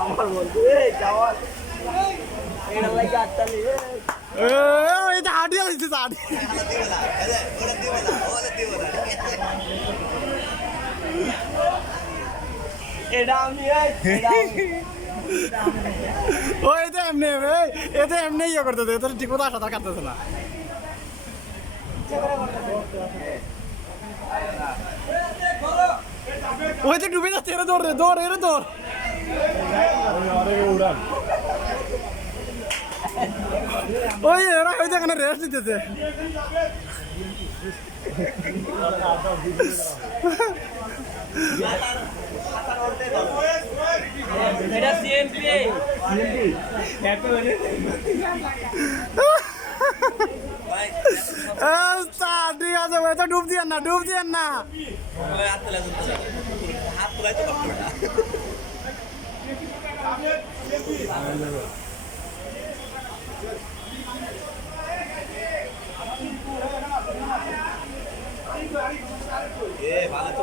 আমার বলতে যাওয়ার এটা লাগে আটটা নিয়ে এটা হাঁটিয়ে আসছে হাঁটি এটা আমি ও এটা এমনি এটা এমনি ইয়ে করতেছে এটা ঠিক মতো সাঁতার কাটতেছে না ওই যে ডুবে যাচ্ছে এরা দৌড় দৌড় এরা দৌড় ওই এরা ওই যেখানে রেস্ট দিতেছে এটা সিএমপি ঠিক আছে ভাই তো ডুব দিয়েন না ভালো তো